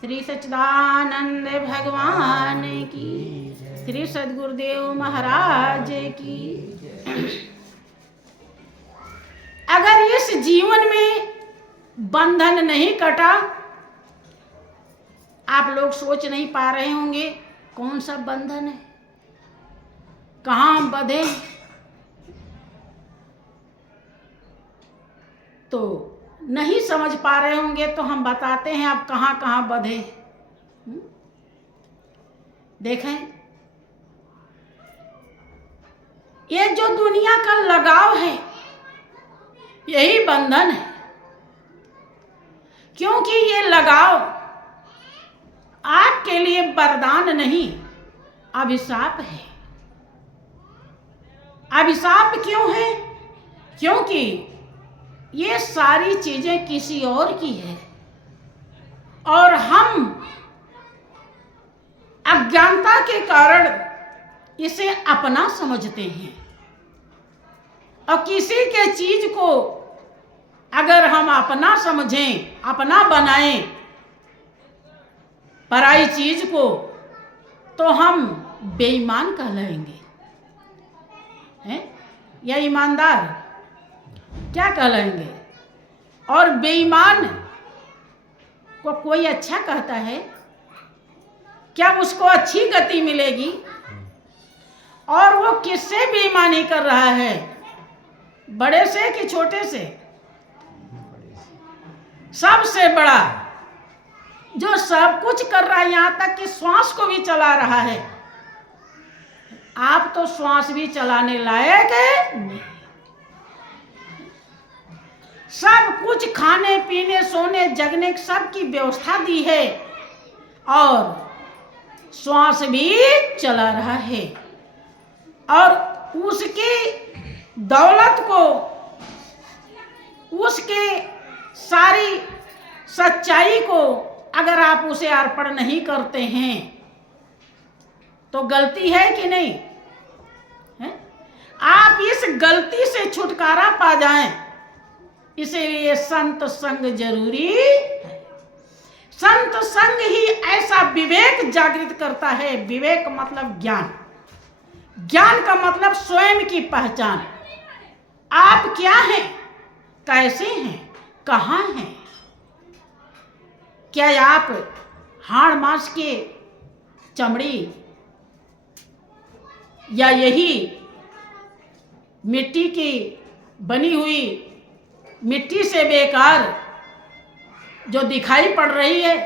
श्री सच्चिदानंद भगवान की, श्री सद्गुरुदेव महाराज की। अगर इस जीवन में बंधन नहीं कटा, आप लोग सोच नहीं पा रहे होंगे कौन सा बंधन है, कहाँ हम बंधे, तो नहीं समझ पा रहे होंगे तो हम बताते हैं आप कहाँ कहाँ बंधे। देखें, ये जो दुनिया का लगाव है यही बंधन है, क्योंकि ये लगाव आपके लिए वरदान नहीं अभिशाप है। अभिशाप क्यों है? क्योंकि ये सारी चीजें किसी और की है और हम अज्ञानता के कारण इसे अपना समझते हैं। और किसी के चीज को अगर हम अपना समझें, अपना बनाएं पराई चीज को, तो हम बेईमान कहलाएंगे, हैं या ईमानदार, क्या कहलाएंगे? और बेईमान को कोई अच्छा कहता है क्या? उसको अच्छी गति मिलेगी? और वो किससे बेईमानी कर रहा है, बड़े से कि छोटे से? सबसे बड़ा, जो सब कुछ कर रहा है, यहां तक कि श्वास को भी चला रहा है। आप तो श्वास भी चलाने लायक है, सब कुछ खाने पीने सोने जगने सब की व्यवस्था दी है और श्वास भी चला रहा है। और उसकी दौलत को, उसके सारी सच्चाई को अगर आप उसे अर्पण नहीं करते हैं तो गलती है कि नहीं है? आप इस गलती से छुटकारा पा जाएं, इसीलिए संत संग जरूरी है। संत संग ही ऐसा विवेक जागृत करता है। विवेक मतलब ज्ञान, ज्ञान का मतलब स्वयं की पहचान। आप क्या हैं, कैसे हैं, कहाँ हैं? क्या आप हाड़ मांस के चमड़ी या यही मिट्टी की बनी हुई, मिट्टी से बेकार जो दिखाई पड़ रही है,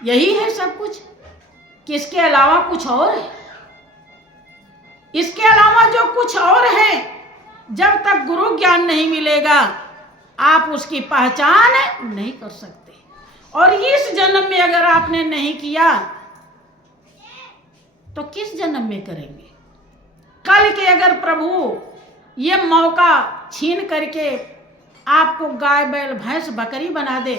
यही है सब कुछ? किसके अलावा कुछ और है? इसके अलावा जो कुछ और है, जब तक गुरु ज्ञान नहीं मिलेगा आप उसकी पहचान नहीं कर सकते। और इस जन्म में अगर आपने नहीं किया तो किस जन्म में करेंगे? कल के अगर प्रभु ये मौका छीन करके आपको गाय बैल भैंस बकरी बना दे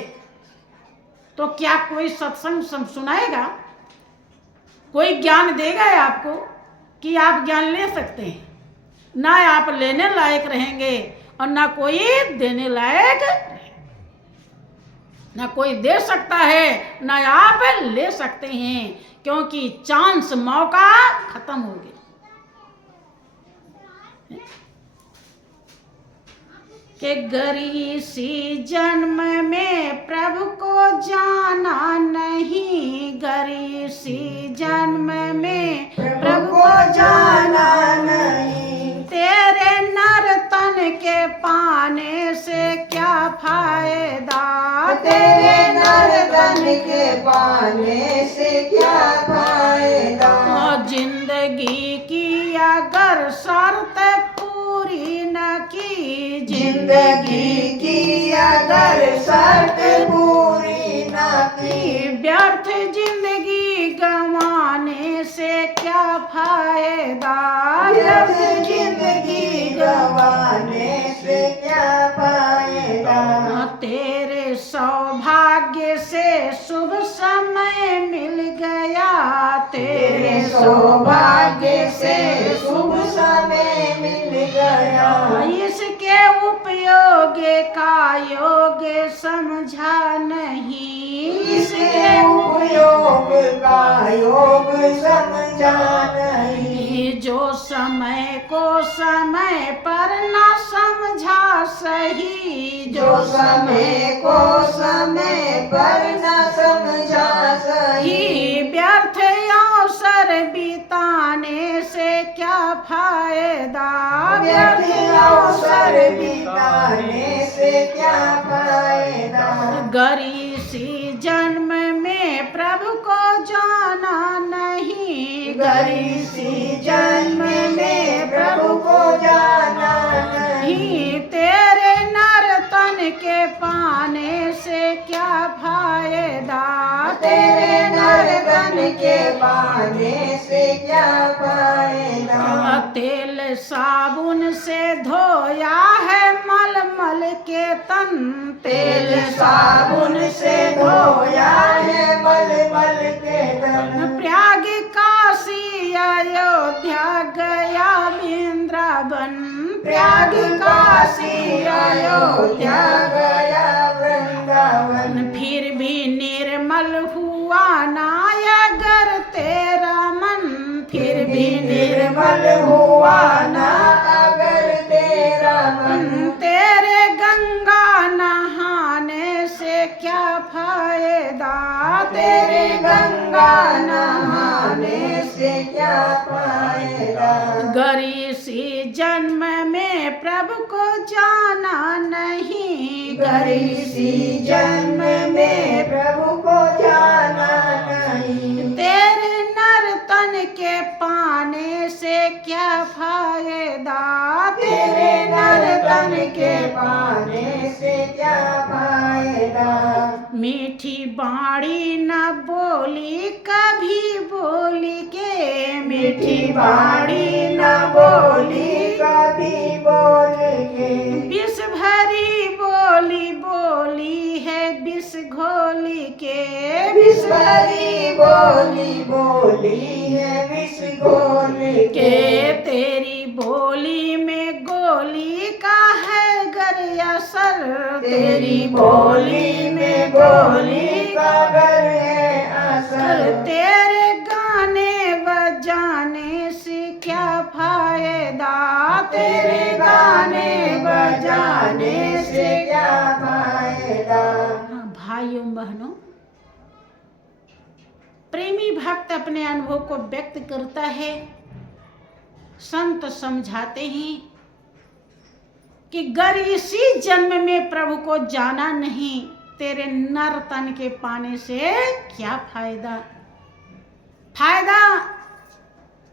तो क्या कोई सत्संग सुनाएगा? कोई ज्ञान देगा आपको कि आप ज्ञान ले सकते हैं? ना आप लेने लायक रहेंगे और ना कोई देने लायक, ना कोई दे सकता है ना आप ले सकते हैं, क्योंकि चांस, मौका खत्म हो गया। कि गरी सी जन्म में प्रभु को जाना नहीं, गरी सी जन्म में प्रभु को जाना नहीं, तेरे नर तन के पाने से क्या फायदा, तेरे नर तन के पाने से क्या फायदा। जिंदगी की अगर शर्त पूरी न की, जिंदगी की अगर शर्त पूरी न की, व्यर्थ जिंदगी गंवाने से क्या फायदा, व्यर्थ जिंदगी गंवाने से क्या फायदा। तेरे सौभाग्य से शुभ समय मिल गया, तेरे सौभाग्य से शुभ समय मिल गया, इसके इसके उपयोग का योग समझा नहीं, इसके उपयोग का योग समझा नहीं। जो समय को समय पर न समझा सही, जो समय को समय पर न समझा सही, व्यर्थ अवसर बिताने से क्या फायदा, व्यर्थ अवसर बिताने से क्या फायदा। गर इसी जन्म में प्रभु को जाना नहीं, गर इसी जन्म में प्रभु को जाना नहीं, तेरे नर्तन के पाने से क्या फायदा, तेरे नर्तन के पाने से क्या फायदा। तेल साबुन से धोया है मलमल के तन, तेल साबुन से धोया है मलमल के तन। प्रयाग काशी अयोध्या गया वृंदावन, प्रयाग काशी अयोध्या गया वृंदावन, फिर भी निर्मल हुआ ना अगर तेरा मन, फिर भी निर्मल हुआ ना अगर तेरा मन। तेरे गंगा नहाने से क्या फायदा, तेरे गंगा नहाने से क्या फायदा। गर इसी जन्म में प्रभु को जाना नहीं, गर इसी जन्म में प्रभु को जाना नहीं, तेरे नर्तन के पाने से क्या फायदा, तेरे नर्तन के पाने से क्या फायदा। मीठी बाणी न बोली कभी बोली के, मीठी बाणी न बोली कभी बोल के, विष भरी बोली बोली है विष घोली के, विष भरी बोली बोली है विष घोल के। तेरी बोली में गोली का है गर असर, तेरी बोली में गोली का गर है असर। तेरे गाने बजाने से क्या फायदा, तेरे गाने बजाने से क्या फायदा। भाइयों बहनों, प्रेमी भक्त अपने अनुभव को व्यक्त करता है, संत समझाते हैं कि गर इसी जन्म में प्रभु को जाना नहीं, तेरे नर्तन के पाने से क्या फायदा। फायदा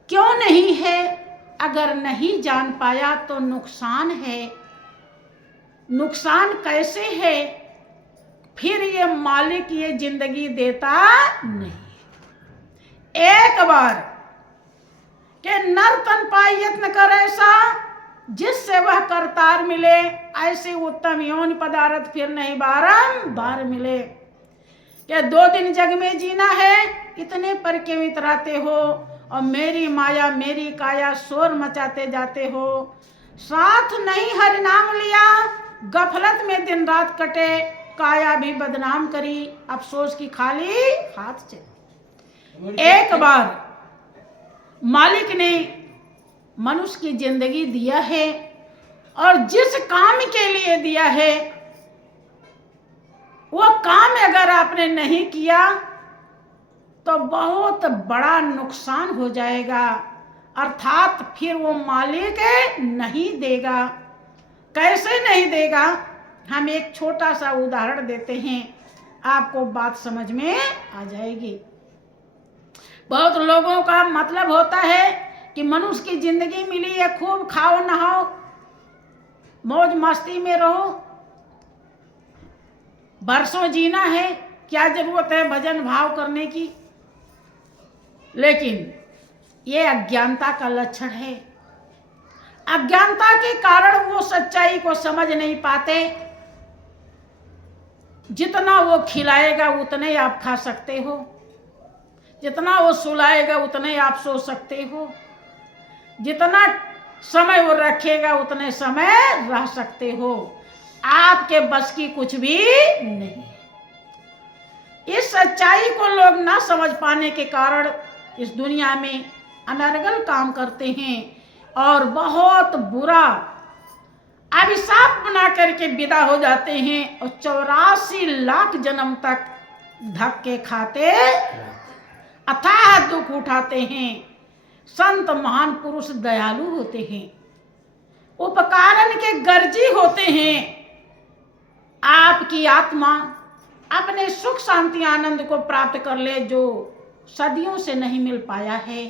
क्यों नहीं है, अगर नहीं जान पाया तो नुकसान है। नुकसान कैसे है, फिर ये मालिक ये जिंदगी देता नहीं। एक बार के नर्तन पाए यत्न कर ऐसा जिससे वह करतार मिले, ऐसे उत्तम यौन पदार्थ फिर नहीं बारंबार मिले। कि 2 दिन जग में जीना है, इतने पर क्यों इतराते हो, और मेरी माया मेरी काया शोर मचाते जाते हो। साथ नहीं हरि नाम लिया, गफलत में दिन रात कटे, काया भी बदनाम करी, अफसोस की खाली हाथ चले। एक बार मालिक ने मनुष्य की जिंदगी दिया है, और जिस काम के लिए दिया है वो काम अगर आपने नहीं किया तो बहुत बड़ा नुकसान हो जाएगा, अर्थात फिर वो मालिक नहीं देगा। कैसे नहीं देगा, हम एक छोटा सा उदाहरण देते हैं, आपको बात समझ में आ जाएगी। बहुत लोगों का मतलब होता है कि मनुष्य की जिंदगी मिली है, खूब खाओ नहाओ मौज मस्ती में रहो, बरसों जीना है, क्या जरूरत है भजन भाव करने की। लेकिन ये अज्ञानता का लक्षण है। अज्ञानता के कारण वो सच्चाई को समझ नहीं पाते। जितना वो खिलाएगा उतने आप खा सकते हो, जितना वो सुलाएगा उतने आप सो सकते हो, जितना समय वो रखेगा उतने समय रह सकते हो, आपके बस की कुछ भी नहीं। इस सच्चाई को लोग ना समझ पाने के कारण इस दुनिया में अनर्गल काम करते हैं और बहुत बुरा अभिशाप बना करके विदा हो जाते हैं और 84 लाख जन्म तक धक्के खाते अथाह दुख उठाते हैं। संत महान पुरुष दयालु होते हैं, उपकारन के गर्जी होते हैं। आपकी आत्मा अपने सुख शांति आनंद को प्राप्त कर ले जो सदियों से नहीं मिल पाया है,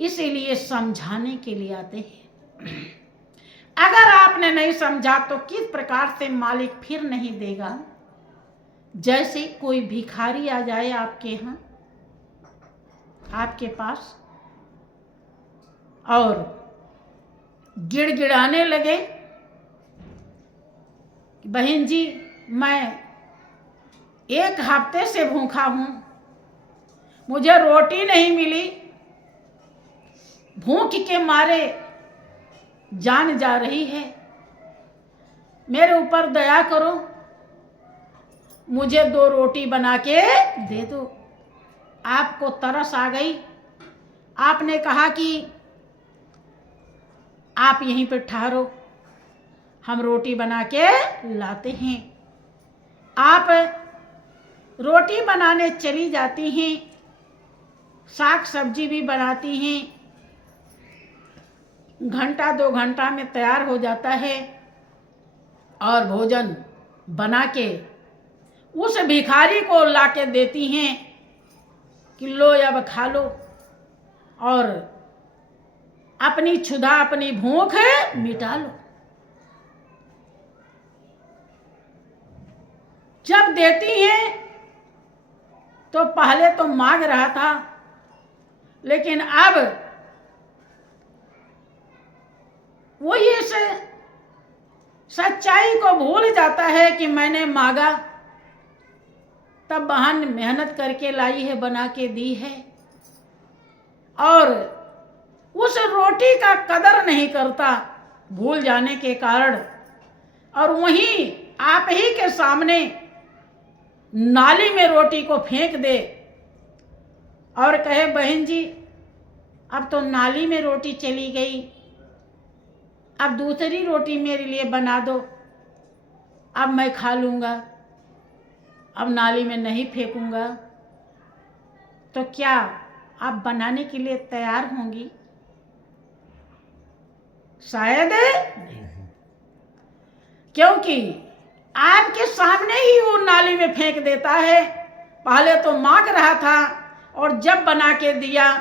इसीलिए समझाने के लिए आते हैं। अगर आपने नहीं समझा तो किस प्रकार से मालिक फिर नहीं देगा। जैसे कोई भिखारी आ जाए आपके यहाँ, आपके पास, और गिड़गिड़ाने लगे, बहन जी मैं 1 हफ्ते से भूखा हूं, मुझे रोटी नहीं मिली, भूख के मारे जान जा रही है, मेरे ऊपर दया करो, मुझे 2 रोटी बना के दे दो। आपको तरस आ गई, आपने कहा कि आप यहीं पे ठहरो, हम रोटी बना के लाते हैं। आप रोटी बनाने चली जाती हैं, साग सब्जी भी बनाती हैं, घंटा 2 घंटा में तैयार हो जाता है और भोजन बना के उस भिखारी को ला के देती हैं कि लो अब खा लो और अपनी क्षुधा अपनी भूख मिटा लो। जब देती हैं तो पहले तो मांग रहा था, लेकिन अब वो ये सच्चाई को भूल जाता है कि मैंने मांगा तब बहन मेहनत करके लाई है, बना के दी है, और उस रोटी का कदर नहीं करता भूल जाने के कारण, और वहीं आप ही के सामने नाली में रोटी को फेंक दे और कहे बहन जी अब तो नाली में रोटी चली गई, अब दूसरी रोटी मेरे लिए बना दो, अब मैं खा लूँगा, अब नाली में नहीं फेंकूंगा, तो क्या आप बनाने के लिए तैयार होंगी? शायद नहीं, क्योंकि आपके सामने ही वो नाली में फेंक देता है। पहले तो मांग रहा था और जब बना के दिया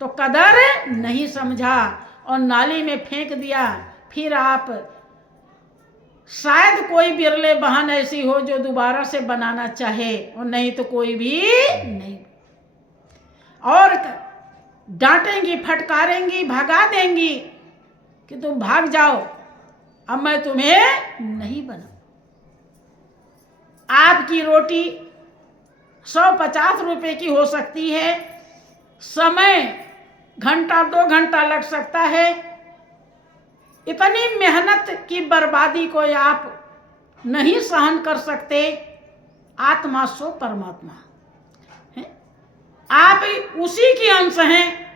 तो कदर नहीं समझा और नाली में फेंक दिया। फिर आप शायद कोई बिरले बहन ऐसी हो जो दोबारा से बनाना चाहे, और नहीं तो कोई भी नहीं, और डांटेंगी, फटकारेंगी, भगा देंगी कि तुम भाग जाओ, अब मैं तुम्हें नहीं बना। आपकी रोटी 150 रुपए की हो सकती है, समय घंटा 2 घंटा लग सकता है। इतनी मेहनत की बर्बादी को आप नहीं सहन कर सकते। आत्मा सो परमात्मा है, आप उसी के अंश हैं।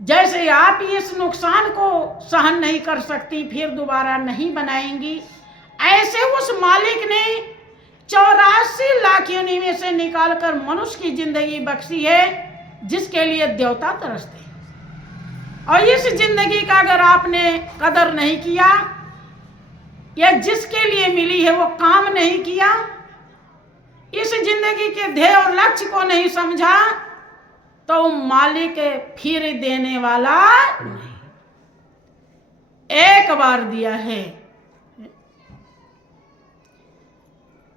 जैसे आप इस नुकसान को सहन नहीं कर सकती, फिर दोबारा नहीं बनाएंगी, ऐसे उस मालिक ने 84 लाख योनि में से निकालकर मनुष्य की जिंदगी बख्शी है, जिसके लिए देवता तरसते हैं। और इस जिंदगी का अगर आपने कदर नहीं किया या जिसके लिए मिली है वो काम नहीं किया, इस जिंदगी के ध्येय और लक्ष्य को नहीं समझा, तो मालिक फिर देने वाला नहीं। एक बार दिया है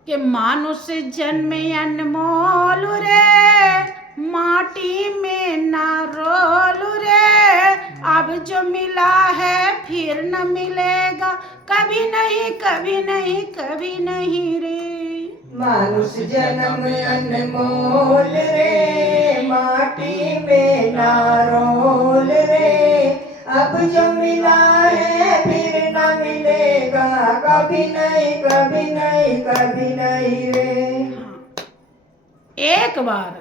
कि मानुष जन्म अनमोल रे, माटी में ना रोल रे, अब जो मिला है फिर न मिलेगा, कभी नहीं कभी नहीं कभी नहीं रे। मानुष जन्म अनमोल रे, माटी में ना रोल रे, अब अब जो मिला है फिर न मिलेगा, कभी नहीं कभी नहीं कभी नहीं रे। हाँ, एक बार